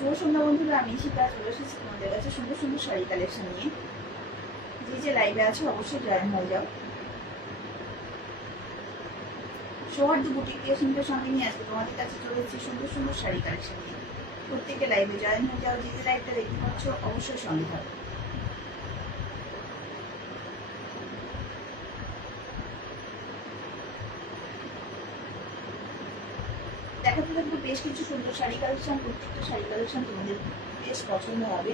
শুভ সন্ধ্যা বন্ধুরা, আমি শীতা চলে এসেছি তোমাদের কাছে সুন্দর সুন্দর শাড়ি কালেকশন নিয়ে। যে লাইভে আছে অবশ্যই জয়েন হয়ে যাও। সৌহার্দ্য বুটিক ক্রিয়েশনকে সঙ্গে নিয়ে আজকে তোমাদের কাছে চলে এসেছি সুন্দর সুন্দর শাড়ি কালেকশন নিয়ে। প্রত্যেকে লাইভে জয়েন হয়ে যাও। যে লাইভটা দেখতে পাচ্ছ অবশ্যই সঙ্গে থাকো। দেখাতে থাকবো বেশ কিছু সুন্দর শাড়ি কালেকশন। প্রত্যেকটা শাড়ি কালেকশন তোমাদের বেশ পছন্দ হবে।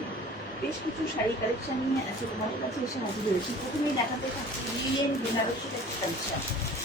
বেশ কিছু শাড়ি কালেকশন নিয়ে আছে তোমাদের কাছে এসে হাজির হয়েছি। প্রথমেই দেখাতে থাকছি লিলেন বেনারসির একটা কালেকশন।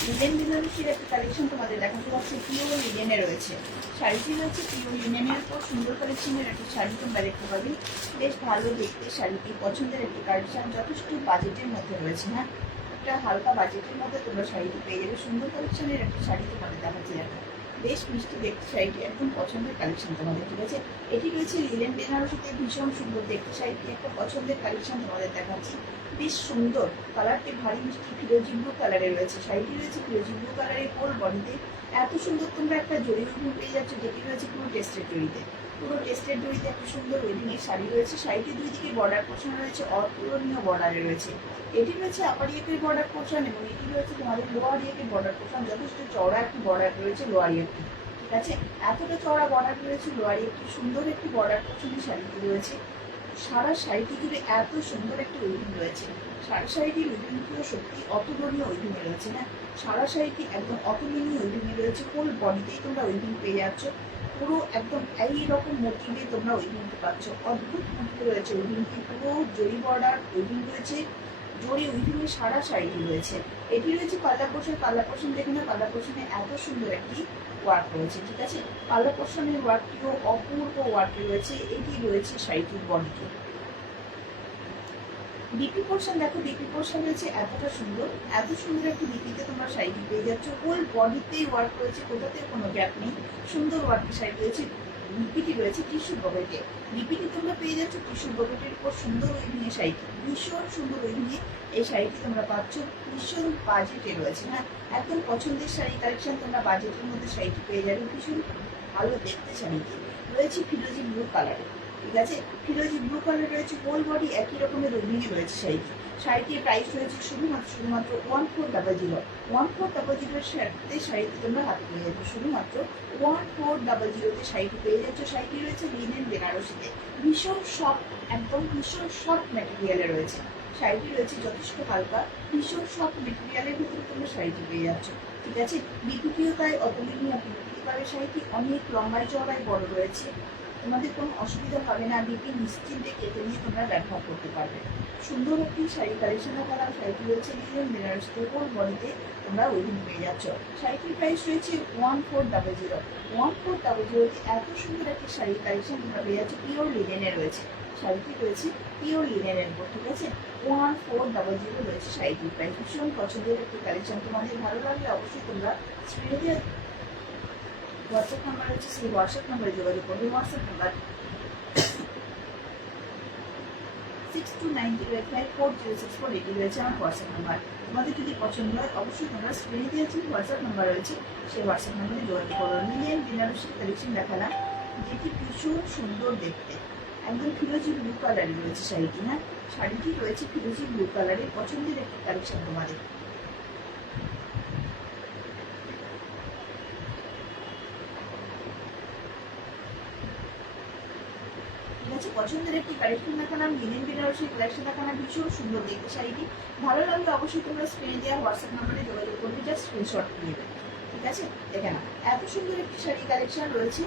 লিলেন বেনারসির একটা কালেকশন তোমাদের দেখাতে পাচ্ছি, পিওর লিলেনে রয়েছে। শাড়িটি রয়েছে পিওর লিলেনের উপর সুন্দর কালেকশনের একটা শাড়ি তোমরা দেখতে পাবে। বেশ ভালো দেখতে শাড়িটি, পছন্দের একটি কালেকশন, যথেষ্ট বাজেটের মধ্যে রয়েছে। হ্যাঁ, একটা হালকা বাজেটের মধ্যে তোমরা শাড়িটি পেয়ে যাবে। সুন্দর কালেকশনের একটা শাড়ি তোমাদের দেখাচ্ছি। দেখো বেশ মিষ্টি দেখতে শাড়িটি, একদম পছন্দের কালেকশন তোমাদের। ঠিক আছে, এটি রয়েছে লিলেন বেনারসিতে, ভীষণ সুন্দর দেখতে শাড়িটি, একটা পছন্দের কালেকশন তোমাদের দেখাচ্ছি। বেশ সুন্দর কালারটি, ভারী মিষ্টি ফিরোজি ব্লু কালারে রয়েছে। শাড়িটি রয়েছে ফিরোজি ব্লু কালারের ফুল বডিতে। এত সুন্দর তোমরা একটা জরি উইভিং পেয়ে যাচ্ছ, যেটি রয়েছে পুরো টেস্টের জড়িতে। পুরো টেস্টের জড়িতে একটা সুন্দর ওয়েডিং এর শাড়ি রয়েছে। শাড়িটি দুই দিকে বর্ডার পোর্শন রয়েছে, অতুলনীয় বর্ডারে রয়েছে। এটি রয়েছে আপার ইয়েকের বর্ডার পোর্শন এবং এটি রয়েছে তোমাদের লোয়ার ইয়েকের বর্ডার পোর্শন। যথেষ্ট চওড়া একটি বর্ডার রয়েছে লোয়ার ইয়েকটি। ঠিক আছে, এতটা চওড়া বর্ডার রয়েছে লোয়ার ইয়েকটি। সুন্দর একটি বর্ডার পোর্শনের শাড়িটি রয়েছে। সারা শাড়িটি জুড়ে এত সুন্দর একটি উইভিং রয়েছে। সারা শাড়িটির উইভিংটিও সত্যি অতুলনীয় উইভিং রয়েছে। না, সারা শাড়িটি একদম অতুলনীয় উইভিং রয়েছে। ফুল বডিতেই তোমরা উইভিং পেয়ে যাচ্ছ। পুরো একদম এইরকম মোটিভে তোমরা উইভিংটি পাচ্ছ। অদ্ভুত মোটিভে রয়েছে উইভিংটি। পুরো জরি বর্ডার উইভিং রয়েছে। জরি উইভিংয়ে সারা শাড়িটি রয়েছে। এটি রয়েছে পাল্লা পোর্শন। পাল্লা পোর্শন দেখে না, পাল্লা পোর্শনে এত সুন্দর একটি ওয়ার্ক রয়েছে। ঠিক আছে, পাল্লা পোর্শনের ওয়ার্কটিও অপূর্ব ওয়ার্ক রয়েছে। এটি রয়েছে শাড়িটির বডিতে। বিপি পোর্শন দেখো, বিপি পোর্শন রয়েছে এতটা সুন্দর, এত সুন্দর একটি বিপিতে তোমরা শাড়িটি পেয়ে যাচ্ছ। হোল বডিতেই ওয়ার্ক রয়েছে, কোথাতে কোনো গ্যাপ নেই। সুন্দর ওয়ার্কের শাড়ি রয়েছে। বিপিটি রয়েছে টিস্যু পকেটে। বিপিটি তোমরা পেয়ে যাচ্ছ টিস্যু পকেটের উপর সুন্দর উইভিংয়ে শাড়িটি। ভীষণ সুন্দর উইভিংয়ে এই শাড়িটি তোমরা পাচ্ছ। ভীষণ বাজেটে রয়েছে। হ্যাঁ, একদম পছন্দের শাড়ি কালেকশন। তোমরা বাজেটের মধ্যে শাড়িটি পেয়ে যাবে। ভীষণ ভালো দেখতে শাড়িটি রয়েছে ফিরোজি ব্লু কালারে। ঠিক আছে, ফিরোজি ব্লু কালার রয়েছে। হোল বডি একই রকমের উইভিংয়ে রয়েছে শাড়িটি। শাড়িটির প্রাইস রয়েছে শুধুমাত্র 1400। 1400 সাথে শাড়িটি তোমরা হাতে পেয়ে যাচ্ছ। শুধুমাত্র 1400 শাড়িটি পেয়ে যাচ্ছ। শাড়িটি রয়েছে লিনেন বেনারসিতে। ভীষণ সফট, একদম ভীষণ সফট ম্যাটেরিয়ালে রয়েছে। শাড়িটি রয়েছে যথেষ্ট হালকা, ভীষণ সফট ম্যাটেরিয়ালের ভিতরে তোমরা শাড়িটি পেয়ে যাচ্ছ। ঠিক আছে, বিপিটিও তাই অতুলনীয় বিপিটি পাবে। শাড়িটি অনেক লম্বায় চওড়ায় বড় রয়েছে। তোমাদের কোনো অসুবিধা হবে না, বিপি নিশ্চিন্তে কেটে নিয়ে তোমরা ব্যবহার করতে পারবে। সুন্দর একটি শাড়ি কালেকশন করা। শাড়িটি রয়েছে লিলেন বেনারসিতে। হোল বডিতে তোমরা উইভিং পেয়ে যাচ্ছ। শাড়িটির প্রাইস রয়েছে 1400। 1400 এত সুন্দর একটি শাড়ি কালেকশন তোমরা পেয়ে যাচ্ছ। পিওর লিনেনে রয়েছে শাড়িটি, রয়েছে পিওর লিনেনের উপর। ঠিক আছে, 1400 রয়েছে শাড়িটির প্রাইস। ভীষণ পছন্দের একটি কালেকশন। তোমাদের ভালো লাগলে অবশ্যই তোমরা স্ক্রিনে হোয়াটসঅ্যাপ নাম্বার হচ্ছে, সেই হোয়াটসঅ্যাপ নাম্বারে যোগাযোগ করবে। হোয়াটসঅ্যাপ নাম্বার 6290854064 এটি রয়েছে আমার হোয়াটসঅ্যাপ নাম্বার। তোমাদের যদি পছন্দ হয় অবশ্যই তোমরা স্ক্রিনে দিয়েছি হোয়াটসঅ্যাপ নাম্বার রয়েছে, সেই হোয়াটসঅ্যাপ নাম্বারে যোগাযোগ করো। লিলেন বেনারসির কালেকশন দেখালাম, যেটি ভীষণ সুন্দর দেখতে। একদম ফিরোজি ব্লু কালারের রয়েছে শাড়িটি। হ্যাঁ, শাড়িটি রয়েছে ফিরোজি ব্লু কালারের। পছন্দের একটি কালেকশন তোমাদের। পছন্দের একটি কালেকশন দেখালাম, লিনেন বেনারসির কালেকশন দেখালাম। ভীষণ সুন্দর দেখতে শাড়িটি। ভালো লাগলে অবশ্যই তোমরা স্ক্রিনে দেওয়া হোয়াটসঅ্যাপ নাম্বারে যোগাযোগ করবে, জাস্ট স্ক্রিনশট নেবে। ঠিক আছে, দেখে না, এত সুন্দর একটি শাড়ি কালেকশন রয়েছে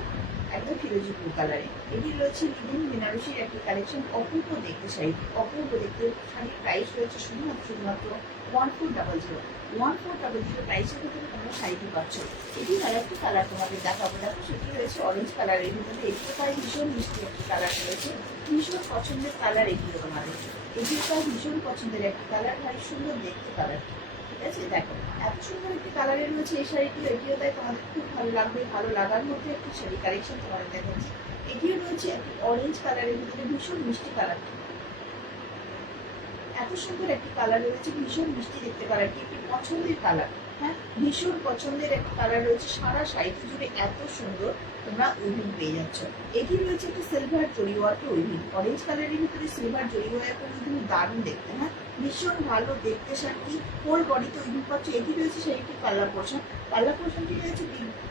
একদম ফিরোজি ব্লু কালারে। এটি রয়েছে লিনেন বেনারসির একটি কালেকশন। অপূর্ব দেখতে শাড়িটি, অপূর্ব দেখতে। শাড়ির প্রাইস রয়েছে শুধুমাত্র 1400। 1400 প্রাইসের ভিতরে তোমরা শাড়িটি পাচ্ছ। এটি আর একটি কালার তোমাদের দেখাবো। দেখো, সেটি রয়েছে অরেঞ্জ কালারের ভিতরে। এটিও প্রায় ভীষণ মিষ্টি একটি কালার রয়েছে। ভীষণ পছন্দের কালার এটিও তোমাদের। এটিও প্রায় ভীষণ পছন্দের একটি কালার, ভাই সুন্দর দেখতে কালার। ঠিক আছে, দেখো এত সুন্দর একটি কালারের রয়েছে এই শাড়িটি। এটিও তাই তোমাদের খুব ভালো লাগবে। ভালো লাগার মধ্যে একটি শাড়ি কালেকশন তোমাদের দেখাচ্ছি। এটিও রয়েছে একটি অরেঞ্জ কালারের ভিতরে। ভীষণ মিষ্টি কালারটি, এত সুন্দর একটি কালার রয়েছে। ভীষণ মিষ্টি দেখতে কালারটি, একটি পছন্দের কালার। হ্যাঁ, ভীষণ পছন্দের একটা কালার রয়েছে, সারা শাড়িটি জুড়ে এত সুন্দর তোমরা উইভিং পেয়ে যাচ্ছ। এটি রয়েছে একটা সিলভার জরি ওয়ার্কের উইভিং, অরেঞ্জ কালারের ভিতরে সিলভার জরি ওয়ার্কের উইভিং, দারুণ দেখতে। হ্যাঁ, ভীষণ ভালো দেখতে শাড়িটি, হোল বডিতে উইভিং পাচ্ছ। এটি রয়েছে শাড়িটির পাল্লা পোর্শন, পাল্লা পোর্শনটি রয়েছে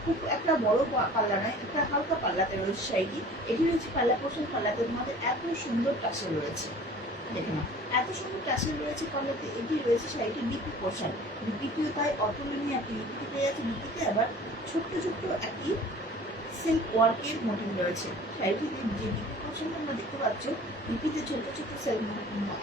খুব একটা বড় পাল্লা নয়, একটা হালকা পাল্লাতে রয়েছে শাড়িটি। এটি রয়েছে পাল্লা পোর্শন, পাল্লাতে তোমাদের এত সুন্দর টাসেল রয়েছে, দেখে না এত সুন্দর টাসেল রয়েছে পাল্লাতে। এটি রয়েছে শাড়িটির বিপি পোর্শন, বিপিটিও তাই অতুলনীয় একটি বিপিটি পেয়ে যাচ্ছে। বিপিতে আবার ছোট্ট ছোট্ট একটি সিল্ক ওয়ার্কের মোটিভ রয়েছে শাড়িটিতে। যে বিপি পোর্শনটা আমরা দেখতে পাচ্ছ, বিপিতে ছোট ছোট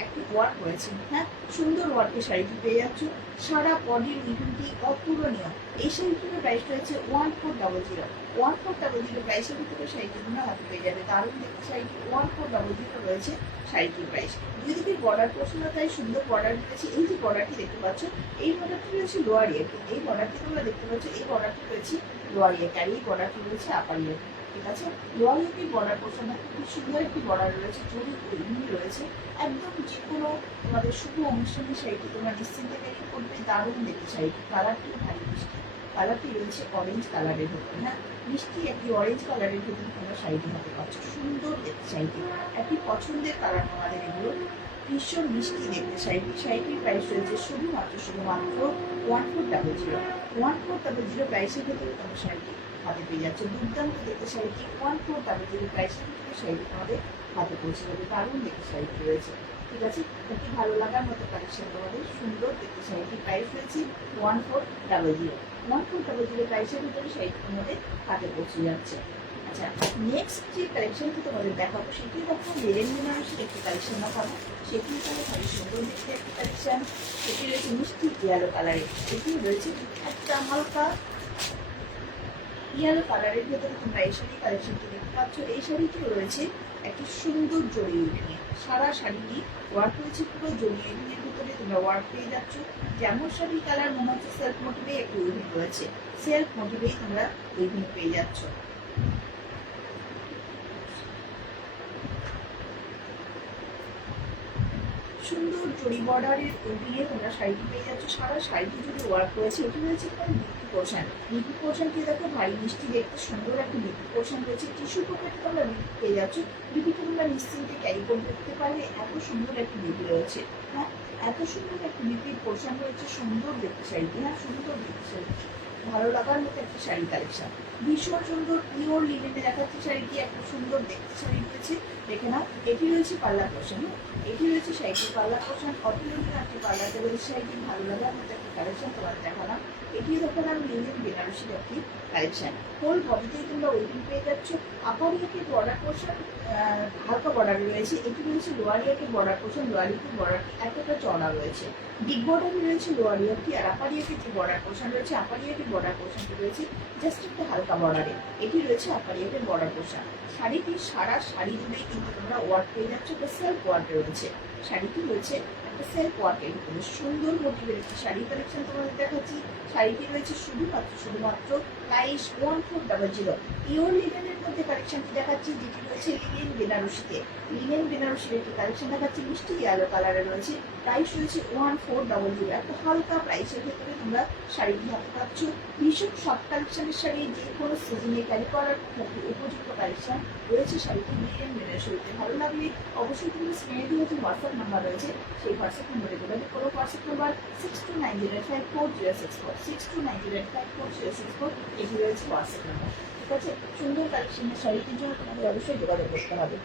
একটি ওয়ার্ক রয়েছে। হ্যাঁ, সুন্দর ওয়ার্কের শাড়িটি পেয়ে যাচ্ছ। সারা বডির উইভিংটি অতুলনীয়। এই শাড়িটির প্রাইস রয়েছে 1400, 1400 প্রাইসের ভিতরে শাড়িটি তোমরা হাতে পেয়ে যাবে। দারুণ দেখতে শাড়িটি, 1400 রয়েছে শাড়িটির প্রাইস। দুই দিকের বর্ডার পোর্শনটা তাই সুন্দর বর্ডার রয়েছে। এই যে বর্ডারটি দেখতে পাচ্ছ, এই বর্ডারটি রয়েছে লোয়ার ইয়েতে, এই বর্ডারটি তোমরা দেখতে পাচ্ছ, এই বর্ডারটি রয়েছে লোয়ার ইয়েতে, আর এই বর্ডারটি রয়েছে আপার ইয়েতে। ঠিক আছে, লোয়ার ইয়েটির বর্ডার পোর্শনটা খুব সুন্দর একটি বর্ডার রয়েছে, জরি উইভিং রয়েছে। একদম যে কোনো তোমাদের শুভ অনুষ্ঠানের শাড়িটি তোমরা নিশ্চিন্তে ক্যারি করবে। দারুণ দেখতে শাড়িটি, কালারটিও ভারী মিষ্টি, কালারটি রয়েছে অরেঞ্জ কালারের ভেতরে। হ্যাঁ, মিষ্টি একটি অরেঞ্জ কালারের ভেতরে তোমরা শাড়িটি হাতে পাচ্ছ। সুন্দর দেখতে শাড়িটি, একটি পছন্দের কালার তোমাদের এগুলো, ভীষণ মিষ্টি দেখতে শাড়িটি। শাড়িটির প্রাইস রয়েছে শুধুমাত্র 1400, 1400 প্রাইসের ভেতরে তোমরা শাড়িটি হাতে পেয়ে যাচ্ছে। দুর্দান্ত দেখতে শাড়িটি, 1400 প্রাইসের ভিতরে শাড়িটি তোমাদের হাতে পৌঁছে যাবে। দারুণ দেখতে শাড়িটি রয়েছে। ঠিক আছে, একটি ভালো লাগার মতো কালেকশন তোমাদের, সুন্দর দেখতে শাড়িটির প্রাইস রয়েছে 1400, 1400 প্রাইসের ভিতরে শাড়িটি তোমাদের হাতে পৌঁছে যাচ্ছে। আচ্ছা, নেক্সট যে কালেকশনটি তোমাদের দেখাবো সেটি দেখো লিনেন বেনারসির একটি কালেকশন দেখাবো। সেটি তোমাদের ভালো সুন্দর দেখতে একটি কালেকশন। সেটি রয়েছে মিষ্টি ইয়েলো কালারের, এটি রয়েছে একটা হালকা ইয়েলো কালারের ভেতরে তোমরা এই শাড়ি কালেকশনটি দেখতে পাচ্ছ। এই শাড়িটিও রয়েছে একটি সুন্দর জরি উইভিং, সারা শাড়িটি ওয়ার্ক রয়েছে, পুরো জরি উইভিংয়ের ভিতরে তোমরা ওয়ার্ক পেয়ে যাচ্ছ। যেমন শাড়ি কালার মনে হচ্ছে সেলফ মোটিভে একটি উইভিং রয়েছে, সেলফ মোটিভেই তোমরা উইভিং পেয়ে যাচ্ছ। সুন্দর জরি বর্ডারের উইভিংয়ে তোমরা শাড়িটি পেয়ে যাচ্ছ। সারা শাড়িটি যদি ওয়ার্ক রয়েছে। এটি রয়েছে একটা বিপি পোর্শন, বিপি পোর্শনটি দেখো ভারী মিষ্টি দেখতে সুন্দর একটি বিপি পোর্শন রয়েছে। টিস্যু পকেটে তোমরা বিপি পেয়ে যাচ্ছ। বিপিকে তোমরা নিশ্চিন্তে ক্যারি করতে পারবে, এত সুন্দর একটি বিপি রয়েছে। হ্যাঁ, এত সুন্দর একটি বিপির পোর্শন রয়েছে, সুন্দর দেখতে শাড়িটি। হ্যাঁ, সুন্দর দেখতে শাড়ি, ভালো লাগার মতো একটি শাড়ি কালেকশন, ভীষণ সুন্দর পিওর লিনেনে দেখাচ্ছে শাড়িটি। একটা সুন্দর দেখতে শাড়ি রয়েছে, দেখে নাও। এটি রয়েছে পাল্লা পোর্শন, এটি রয়েছে শাড়িটির পাল্লা পোর্শন, অতুলনীয় একটি পাল্লাতে রয়েছে শাড়িটি। ভালো লাগার মতো একটি কালেকশন তোমাদের দেখালাম। এটিও দেখালাম লিনেন বেনারসির একটি কালেকশন। হোল বডিতেই তোমরা উইভিং পেয়ে যাচ্ছ। আপার ইয়েটির বর্ডার পোর্শন হালকা বর্ডার রয়েছে। এটি রয়েছে লোয়ার ইয়েটির বর্ডার পোর্শন, লোয়ার ইয়েটির বর্ডারটি এতটা চড়া রয়েছে। ডিপ বর্ডারে রয়েছে লোয়ার ইয়েটি, আর আপার ইয়েটির যে বর্ডার পোর্শন রয়েছে, আপার ইয়েটির বর্ডার পোর্শনটি রয়েছে জাস্ট একটা হালকা বর্ডারে। এটি রয়েছে আপার ইয়েটির বর্ডার পোর্শন। শাড়িটি সারা শাড়ি জুড়েই কিন্তু তোমরা ওয়ার্ক পেয়ে যাচ্ছ, একটা সেলফ ওয়ার্ক রয়েছে। শাড়িটি রয়েছে একটা সেলফ ওয়ার্কের ভিতরে সুন্দর মোটিভের একটি শাড়ি কালেকশন তোমাদের দেখাচ্ছি। শাড়িটি রয়েছে শুধুমাত্র প্রাইস 1400। পিওর লিনেনের মধ্যে কালেকশনটি দেখাচ্ছি, যেটি রয়েছে লিনেন বেনারসিতে। লিনেন বেনারসির একটি কালেকশন দেখাচ্ছি, মিষ্টি ইয়েলো কালারে রয়েছে। প্রাইস রয়েছে 1400, একটা হালকা প্রাইসের ভেতরে তোমরা শাড়িটি হাতে পাচ্ছ। ভীষণ সফট কালেকশনের শাড়ি, যে কোনো সিজনে ক্যারি করার উপযুক্ত কালেকশন রয়েছে শাড়িটি লিনেন বেনারসিতে। ভালো লাগলে অবশ্যই তুমি স্ক্রিনে দিয়ে যে হোয়াটসঅ্যাপ নাম্বার রয়েছে, সেই হোয়াটসঅ্যাপ নাম্বারে যোগাযোগ করো। হোয়াটসঅ্যাপ নাম্বার 6290854064, 6290854064, এটি রয়েছে হোয়াটসঅ্যাপ নাম্বার। ঠিক আছে, সুন্দর কালেকশনের শাড়িটির জন্য তোমাদের অবশ্যই যোগাযোগ করতে হবে।